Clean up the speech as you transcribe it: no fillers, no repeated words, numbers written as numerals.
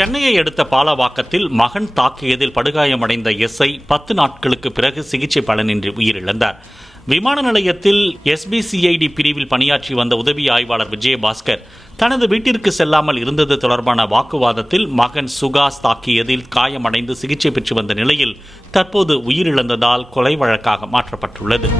சென்னையை அடுத்த பாலவாக்கத்தில் மகன் தாக்கியதில் படுகாயமடைந்த எஸ்ஐ 10 நாட்களுக்கு பிறகு சிகிச்சை பலனின்றி உயிரிழந்தார். விமான நிலையத்தில் SBCID பிரிவில் பணியாற்றி வந்த உதவி ஆய்வாளர் விஜயபாஸ்கர் தனது வீட்டிற்கு செல்லாமல் இருந்தது தொடர்பான வாக்குவாதத்தில் மகன் சுகாஸ் தாக்கியதில் காயமடைந்து சிகிச்சை பெற்று வந்த நிலையில் தற்போது உயிரிழந்ததால் கொலை வழக்காக மாற்றப்பட்டுள்ளது.